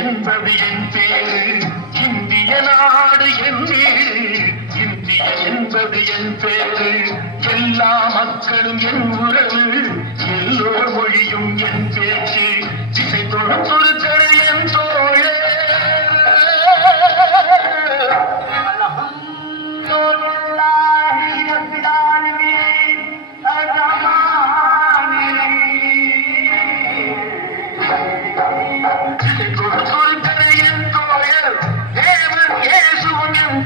என்பது என் பேரு, இந்திய நாடு என் வீடு. இந்திய என்பது என் பேரு, எல்லா மக்களும் என் உறவு, எல்லோர் மொழியும் என் பேச்சு. திசை தொடுத்தொருக்கள் என் தோழே.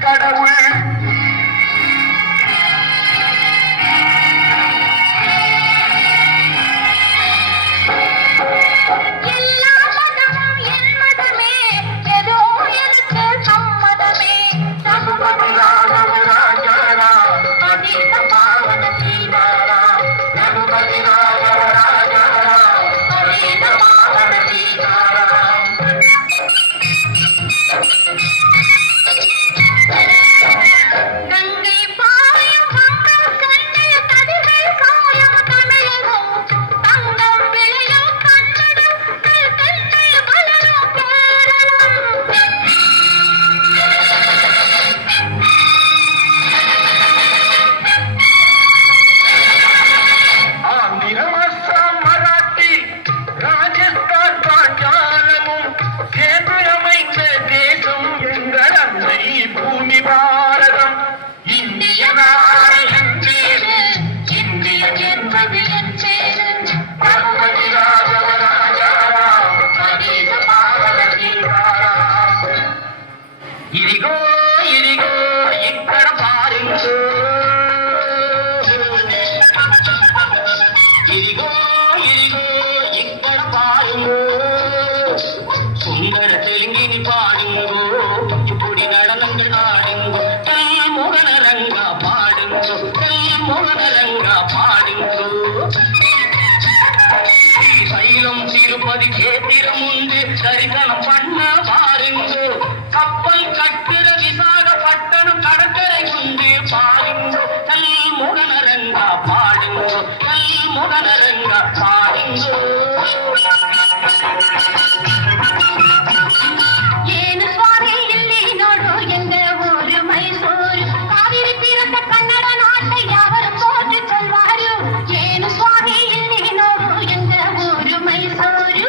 கடவுள் ఇదిగో ఇదిగో ఇక్కడ పారించు, ఇదిగో ఇదిగో ఇక్కడ పారించు, సుందర తెలుగిని పాడింగో, ఇప్పుడి நடனங்கள் ஆடுங்கோ, கல்முகன ரங்கா பாடுங்கோ, கல்முகன ரங்கா பாடுங்கோ. சைலம் திருப்பதி கேத்திரம் உண்டு தரிசனம் பண்ண பாருங்கோ, கப்பல் கட்டுற விசாகப்பட்டணம் கடற்கரை உண்டு பாருங்கோ, கல்முகனரங்கா பாடுங்கோ, கல்முகனரங்கா பாடுங்கோ. ஏனு சுவாமி ಇಲ್ಲಿ ನೋಡು எங்க ஊரு மைசூரு, காவிரி தீரத்த கன்னட நாட்டை யாவரும் போற்றி சொல்வாரு. ஏனு சுவாமி ಇಲ್ಲಿ ನೋಡು எங்க ஊரு மைசூரு,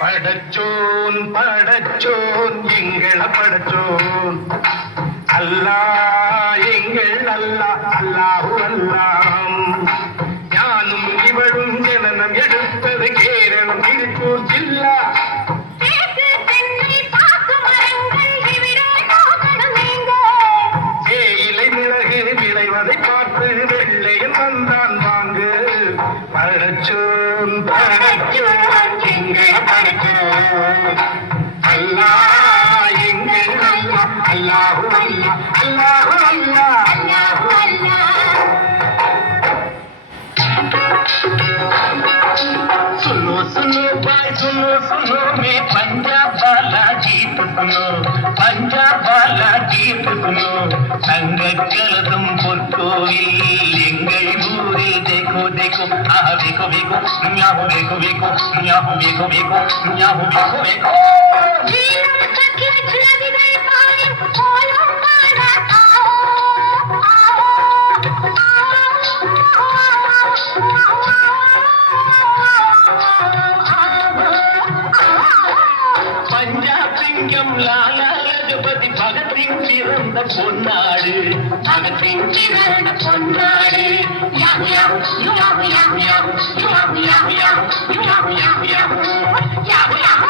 படைச்சோன் படைச்சோன் எங்கள படைச்சோன் அல்லாஹ் எங்கள் அல்லாஹ் அல்லாஹு அல்லாம். ஞானும் இவளும் ஜனனம் எடுத்தது கேரளம் திருப்பூர் ஜில்லா. தேயிலை மிளகு விளைவதை பார்த்து வெள்ளையும் வந்தான் வாங்கு. படைச்சோன் படைச்சோன் எங்கள படைச்சோன் அல்லாஹ் எங்கள் அல்லாஹ் அல்லாஹு அல்லாஹ் அல்லாஹு அல்லாஹ் அல்லாஹு அல்லாஹ். सुनो सुनो भाई सुनो सुनो मैं पंजाब वाला गीत सुनो, पंजाब वाला गीत सुनो. தங்கக்கலதும் பொற்கோவில் எங்கள் ஊரில் देखो देखो ஆ देखो देखो ஞாபகம் देखो देखो ஞாபகம் देखो देखो ஞாபகம் देखो देखो. பஞ்சாப் சிங்கம் லாலா லஜபதி பகத்சிங் பிறந்த பொன்னாடு, பகத்சிங் பிறந்த பொன்னாடு. யாஹு யாஹு யாஹு யாஹு யாஹு யாஹு யாஹு யாஹு யாஹு யாஹு யாஹு யாஹு யாஹு.